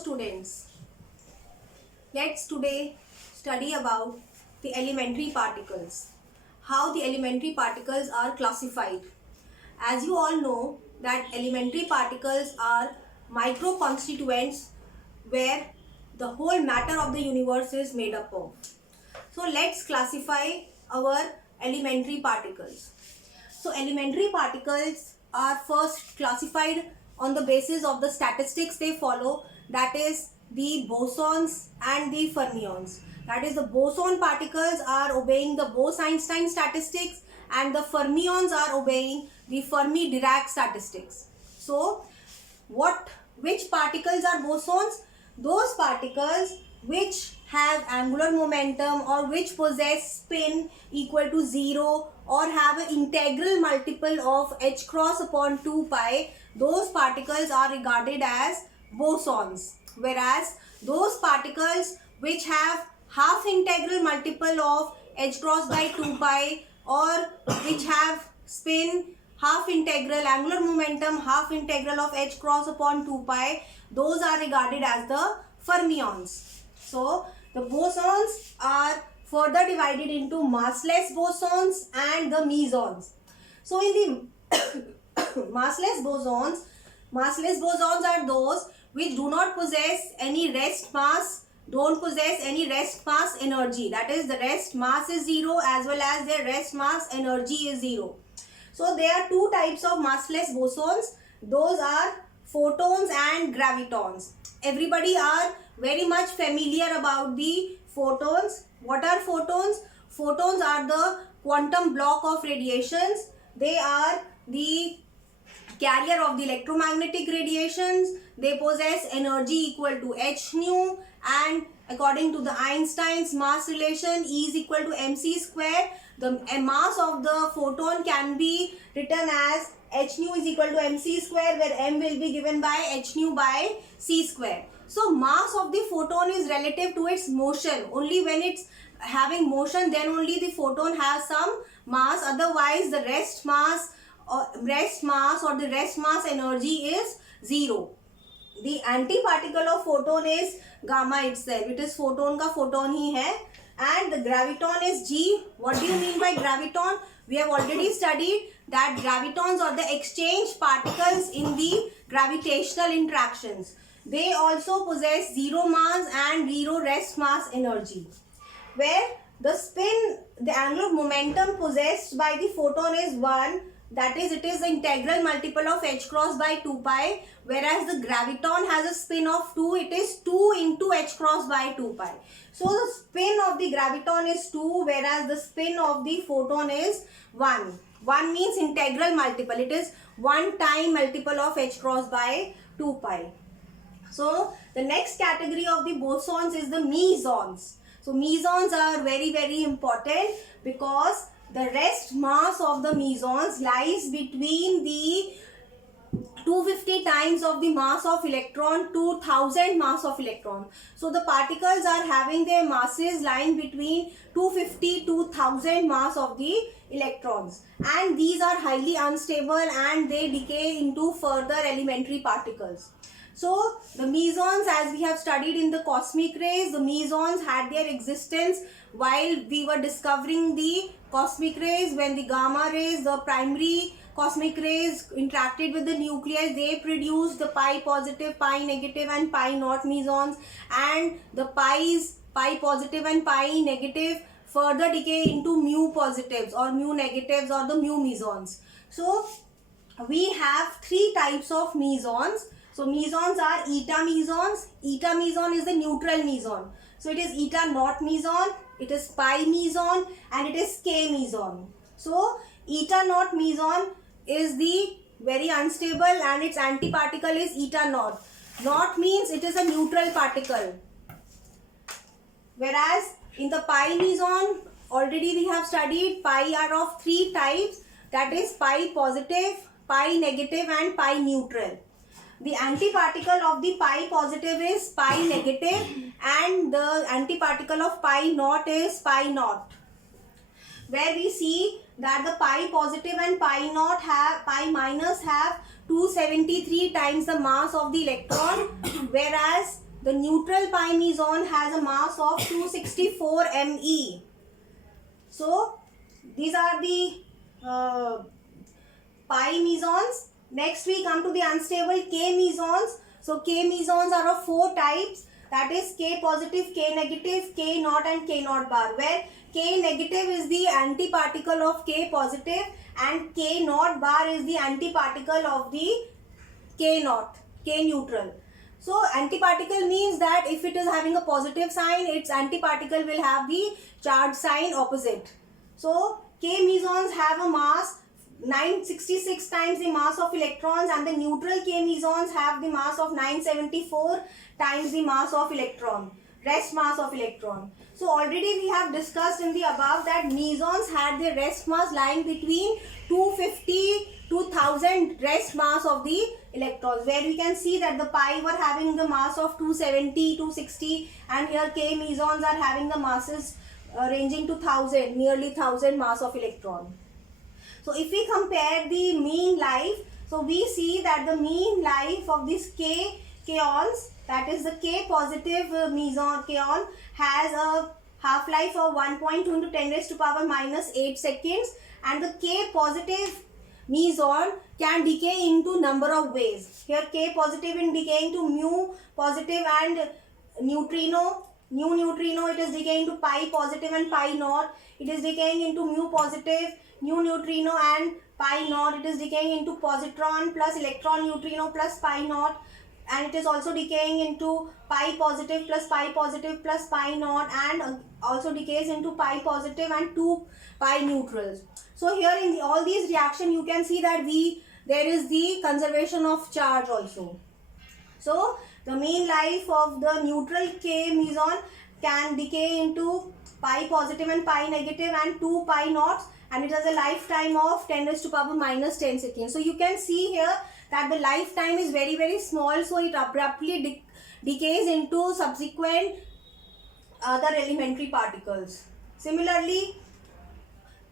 students, let's today study about the elementary particles. How the elementary particles are classified. As you all know that elementary particles are micro constituents where the whole matter of the universe is made up of. So let's classify our elementary particles. So elementary particles are first classified on the basis of the statistics they follow, that is the bosons and the fermions. That is, the boson particles are obeying the Bose-Einstein statistics and the fermions are obeying the Fermi-Dirac statistics. So which particles are bosons? Those particles which have angular momentum or which possess spin equal to 0 or have an integral multiple of h cross upon 2 pi, those particles are regarded as bosons. Whereas those particles which have half integral multiple of h cross by 2 pi or which have spin half integral, angular momentum half integral of h cross upon 2 pi, those are regarded as the fermions. So the bosons are further divided into massless bosons and the mesons. So in the massless bosons are those which do not possess any rest mass, don't possess any rest mass energy. That is, the rest mass is 0 as well as their rest mass energy is 0. So there are two types of massless bosons. Those are photons and gravitons. Everybody are very much familiar about the photons. What are photons? Photons are the quantum block of radiations. They are the carrier of the electromagnetic radiations. They possess energy equal to h nu, and according to the Einstein's mass relation, E is equal to mc square. The mass of the photon can be written as h nu is equal to mc square, where m will be given by h nu by c square. So mass of the photon is relative to its motion. Only when it's having motion, then only the photon has some mass. Otherwise the rest mass or the rest mass energy is 0. The antiparticle of photon is gamma itself. It is photon ka photon hi hai. And the graviton is G. What do you mean by graviton? We have already studied that gravitons are the exchange particles in the gravitational interactions. They also possess 0 mass and 0 rest mass energy. Where the spin, the angular momentum possessed by the photon is 1. That is, it is the integral multiple of h cross by 2 pi. Whereas the graviton has a spin of 2. It is 2 into h cross by 2 pi. So the spin of the graviton is 2, whereas the spin of the photon is 1. 1 means integral multiple. It is 1 time multiple of h cross by 2 pi. So the next category of the bosons is the mesons. So mesons are very, very important because the rest mass of the mesons lies between the 250 times of the mass of electron to 1000 mass of electron. So the particles are having their masses lying between 250 to 1000 mass of the electrons, and these are highly unstable and they decay into further elementary particles. So the mesons, as we have studied in the cosmic rays, the mesons had their existence while we were discovering the cosmic rays. When the gamma rays, the primary cosmic rays, interacted with the nucleus, they produced the pi positive, pi negative and pi naught mesons, and the pi positive and pi negative further decay into mu positives or mu negatives or the mu mesons. So we have three types of mesons. So mesons are eta mesons. Eta meson is the neutral meson. So it is eta naught meson, it is pi meson and it is k meson. So eta naught meson is the very unstable and its antiparticle is eta naught. Naught means it is a neutral particle. Whereas in the pi meson, already we have studied pi are of three types, that is pi positive, pi negative and pi neutral. The antiparticle of the pi positive is pi negative and the antiparticle of pi naught is pi naught. Where we see that the pi positive and pi minus have 273 times the mass of the electron, whereas the neutral pi meson has a mass of 264 MeV. So these are the pi mesons. Next we come to the unstable K mesons. So K mesons are of 4 types, that is K positive, K negative, K naught and K naught bar, where K negative is the antiparticle of K positive and K naught bar is the antiparticle of the K naught, K neutral. So antiparticle means that if it is having a positive sign, its antiparticle will have the charge sign opposite. So K mesons have a mass 966 times the mass of electrons, and the neutral K mesons have the mass of 974 times the mass of electron, rest mass of electron. So already we have discussed in the above that mesons had their rest mass lying between 250 to 1000 rest mass of the electrons, where we can see that the pi were having the mass of 270, 260, and here K mesons are having the masses ranging to 1000, nearly 1000 mass of electron. So if we compare the mean life, so we see that the mean life of this kaons, that is the K positive meson kaon, has a half-life of 1.2 into 10 raised to power minus 8 seconds, and the K positive meson can decay into number of ways. Here K positive in decaying to mu positive and neutrino. Mu neutrino, it is decaying to pi positive and pi naught. It is decaying into mu positive, nu neutrino and pi naught. It is decaying into positron plus electron neutrino plus pi naught, and it is also decaying into pi positive plus pi naught, and also decays into pi positive and 2 pi neutrals. So here in all these reactions you can see that there is the conservation of charge also. So the mean life of the neutral K meson can decay into pi positive and pi negative and 2 pi naughts, and it has a lifetime of 10 raised to power minus 10 seconds. So you can see here that the lifetime is very, very small, so it abruptly decays into subsequent other elementary particles. Similarly,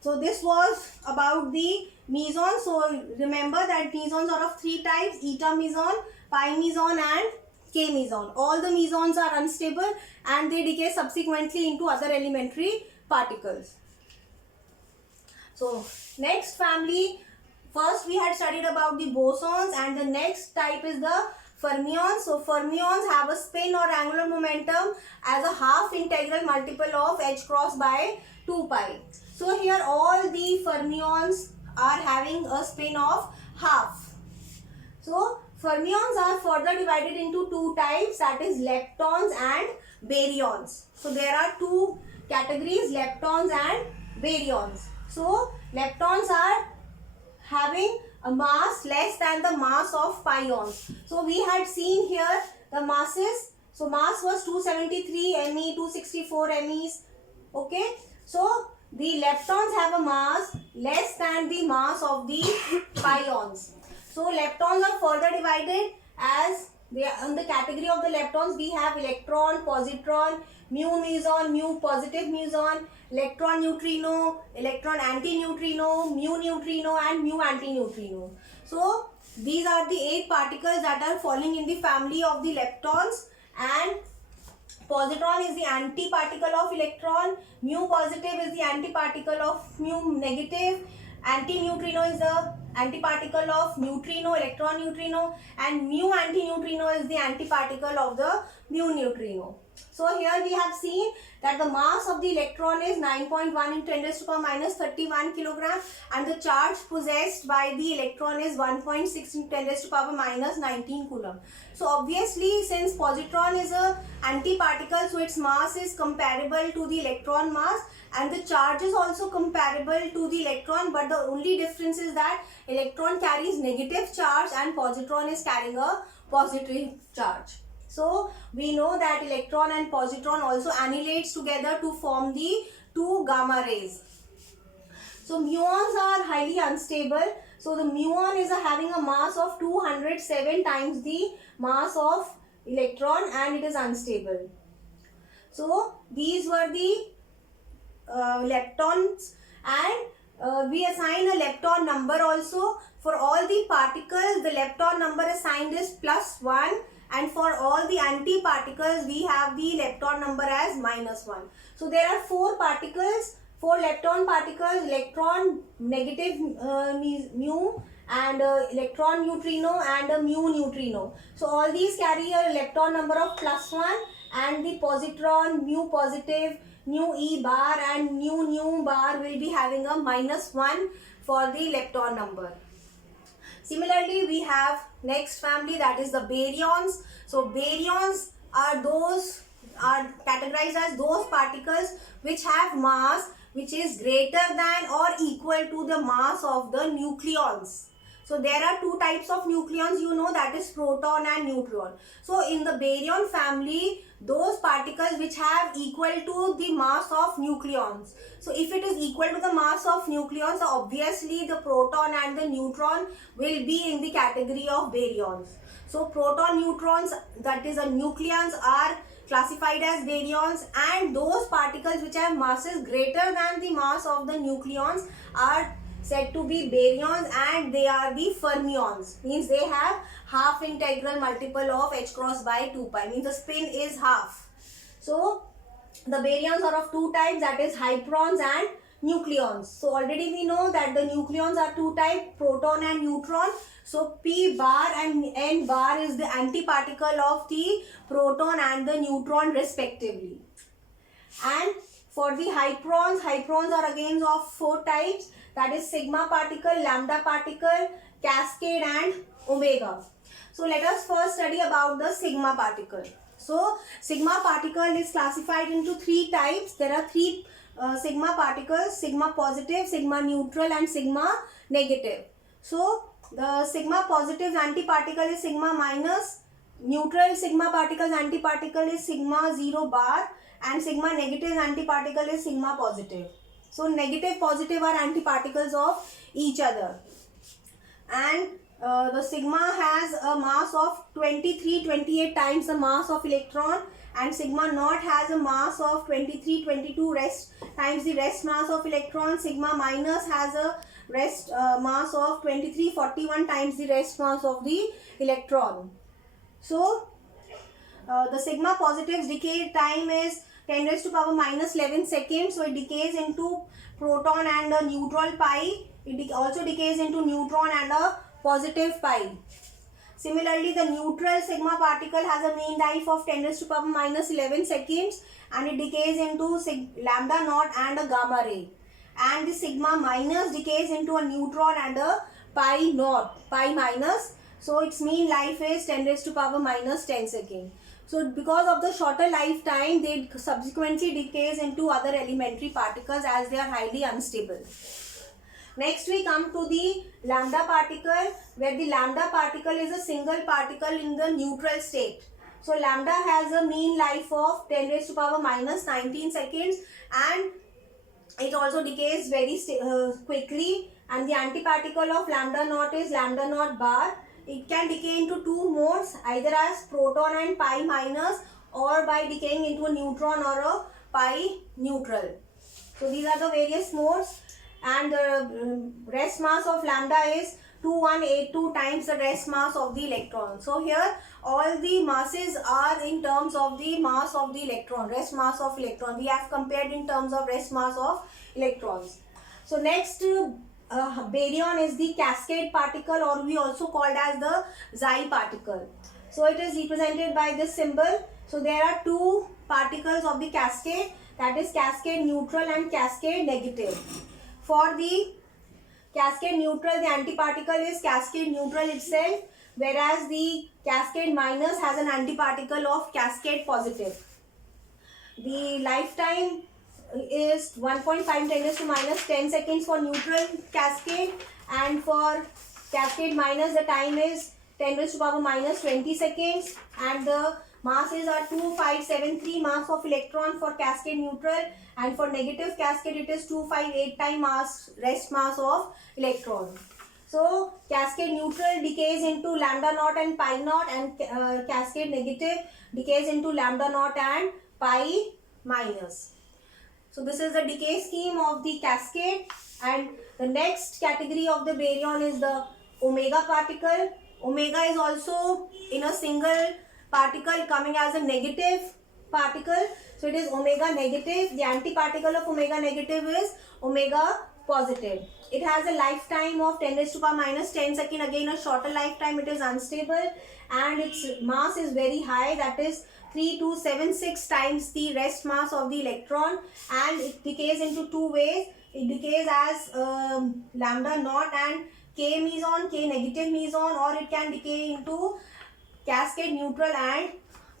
so this was about the mesons. So remember that mesons are of 3 types: eta meson, pi meson and K meson. All the mesons are unstable and they decay subsequently into other elementary particles. So next family, first we had studied about the bosons, and the next type is the fermions. So fermions have a spin or angular momentum as a half integral multiple of h cross by 2 pi. So here all the fermions are having a spin of half. So fermions are further divided into 2 types, that is leptons and baryons. So there are 2 categories, leptons and baryons. So leptons are having a mass less than the mass of pions. So we had seen here the masses. So mass was 273 Me, 264 Mes. Okay. So the leptons have a mass less than the mass of the pions. So leptons are further divided as they are in the category of the leptons. We have electron, positron, mu meson, mu positive meson, electron neutrino, electron antineutrino, mu neutrino and mu antineutrino. So these are the 8 particles that are falling in the family of the leptons, and positron is the antiparticle of electron, mu positive is the antiparticle of mu negative, antineutrino is the antiparticle of neutrino, electron neutrino, and mu antineutrino is the antiparticle of the mu neutrino. So here we have seen that the mass of the electron is 9.1 into 10 raised to power minus 31 kilogram, and the charge possessed by the electron is 1.6 into 10 raised to power minus 19 coulomb. So obviously, since positron is a antiparticle, so its mass is comparable to the electron mass, and the charge is also comparable to the electron, but the only difference is that electron carries negative charge and positron is carrying a positive charge. So we know that electron and positron also annihilates together to form the 2 gamma rays. So muons are highly unstable. So the muon is having a mass of 207 times the mass of electron and it is unstable. So these were the leptons, and we assign a lepton number also. For all the particles, the lepton number assigned is +1, and for all the antiparticles we have the lepton number as -1. So there are four particles, four lepton particles, electron, negative mu, and electron neutrino and a mu neutrino. So all these carry a lepton number of +1, and the positron mu positive, nu e bar and nu bar will be having a -1 for the lepton number. Similarly, we have next family, that is the baryons. So baryons are categorized as those particles which have mass which is greater than or equal to the mass of the nucleons. So there are two types of nucleons, you know, that is proton and neutron. So in the baryon family, those particles which have equal to the mass of nucleons. So if it is equal to the mass of nucleons, obviously the proton and the neutron will be in the category of baryons. So proton, neutrons, that is the nucleons, are classified as baryons, and those particles which have masses greater than the mass of the nucleons are said to be baryons, and they are the fermions, means they have half integral multiple of h cross by 2 pi, means the spin is half. So the baryons are of two types, that is hyperons and nucleons. So already we know that the nucleons are two types, proton and neutron. So P bar and N bar is the antiparticle of the proton and the neutron respectively. And for the hyperons are again of four types, that is sigma particle, lambda particle, cascade and omega. So let us first study about the sigma particle. So sigma particle is classified into three types. There are three sigma particles: sigma positive, sigma neutral and sigma negative. So the sigma positive antiparticle is sigma minus, neutral sigma particle's antiparticle is sigma 0 bar, and sigma negative antiparticle is sigma positive. So negative, positive are antiparticles of each other, and the sigma has a mass of 23-28 times the mass of electron, and sigma naught has a mass of 23-22 rest times the rest mass of electron. Sigma minus has a rest mass of 23-41 times the rest mass of the electron. So the sigma positive's decay time is 10 raised to power minus 11 seconds. So it decays into proton and a neutral pi. It also decays into neutron and a positive pi. Similarly, the neutral sigma particle has a mean life of 10 raised to power minus 11 seconds, and it decays into lambda naught and a gamma ray. And the sigma minus decays into a neutron and a pi naught, pi minus. So its mean life is 10 raised to power minus 10 seconds. So because of the shorter lifetime, they subsequently decays into other elementary particles as they are highly unstable. Next we come to the lambda particle, where the lambda particle is a single particle in the neutral state. So lambda has a mean life of 10 raised to power minus 19 seconds, and it also decays very quickly, and the antiparticle of lambda naught is lambda naught bar. It can decay into two modes, either as proton and pi minus, or by decaying into a neutron or a pi neutral. So these are the various modes, and the rest mass of lambda is 2182 times the rest mass of the electron. So here all the masses are in terms of the mass of the electron, rest mass of electron. We have compared in terms of rest mass of electrons. So next baryon is the cascade particle, or we also called as the Xi particle. So it is represented by this symbol. So there are two particles of the cascade, that is cascade neutral and cascade negative. For the cascade neutral, the antiparticle is cascade neutral itself, whereas the cascade minus has an antiparticle of cascade positive. The lifetime is 1.5 10 raised to minus 10 seconds for neutral cascade, and for cascade minus the time is 10 raised to power minus 20 seconds, and the masses are 2573 mass of electron for cascade neutral, and for negative cascade it is 258 time mass, rest mass of electron. So cascade neutral decays into lambda naught and pi naught, and cascade negative decays into lambda naught and pi minus. So this is the decay scheme of the cascade, and the next category of the baryon is the omega particle. Omega is also in a single particle coming as a negative particle. So it is omega negative. The antiparticle of omega negative is omega positive. It has a lifetime of 10 raised to power minus 10 second. Again, a shorter lifetime. It is unstable and its mass is very high. That is 3276 times the rest mass of the electron, and it decays into two ways. It decays as lambda naught and K meson, K negative meson, or it can decay into cascade neutral and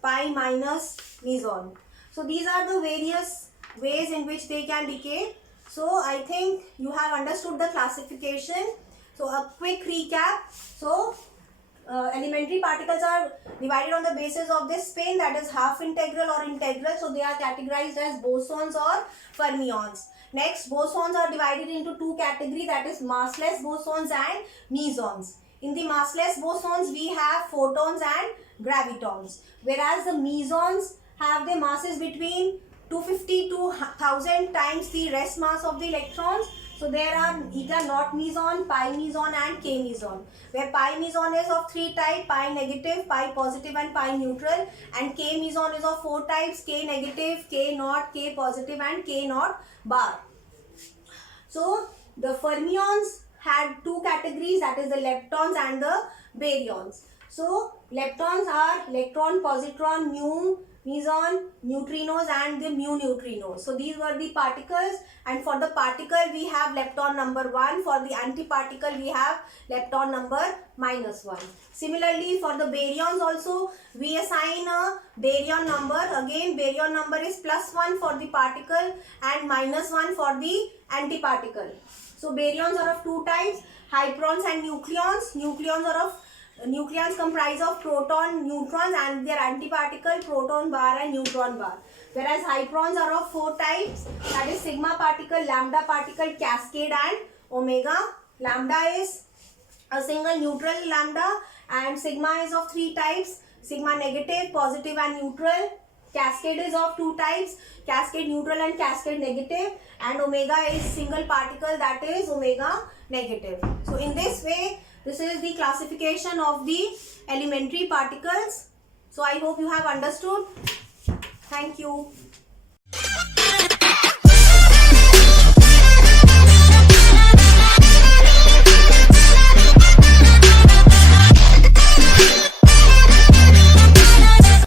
pi minus meson. So these are the various ways in which they can decay. So I think you have understood the classification. So a quick recap. So elementary particles are divided on the basis of this spin, that is half integral or integral. So they are categorized as bosons or fermions. Next, bosons are divided into two categories, that is massless bosons and mesons. In the massless bosons, we have photons and gravitons, whereas the mesons have the masses between 250 to 1000 times the rest mass of the electrons. So there are eta naught meson, pi meson and k meson, where pi meson is of three types: pi negative, pi positive and pi neutral, and k meson is of four types: k negative, k naught, k positive and k naught bar. So the fermions had two categories, that is the leptons and the baryons. So leptons are electron, positron, mu, meson, neutrinos and the mu neutrinos. So these were the particles, and for the particle we have lepton number 1, for the antiparticle we have lepton number -1. Similarly for the baryons also we assign a baryon number. Again baryon number is +1 for the particle and -1 for the antiparticle. So baryons are of two types, hyperons and nucleons. Nucleons comprise of proton, neutrons and their antiparticle proton bar and neutron bar. Whereas hyperons are of four types, that is sigma particle, lambda particle, cascade and omega. Lambda is a single neutral lambda and sigma is of three types: sigma negative, positive and neutral. Cascade is of two types: cascade neutral and cascade negative, and omega is single particle, that is omega negative. So in this way, this is the classification of the elementary particles. So I hope you have understood. Thank you.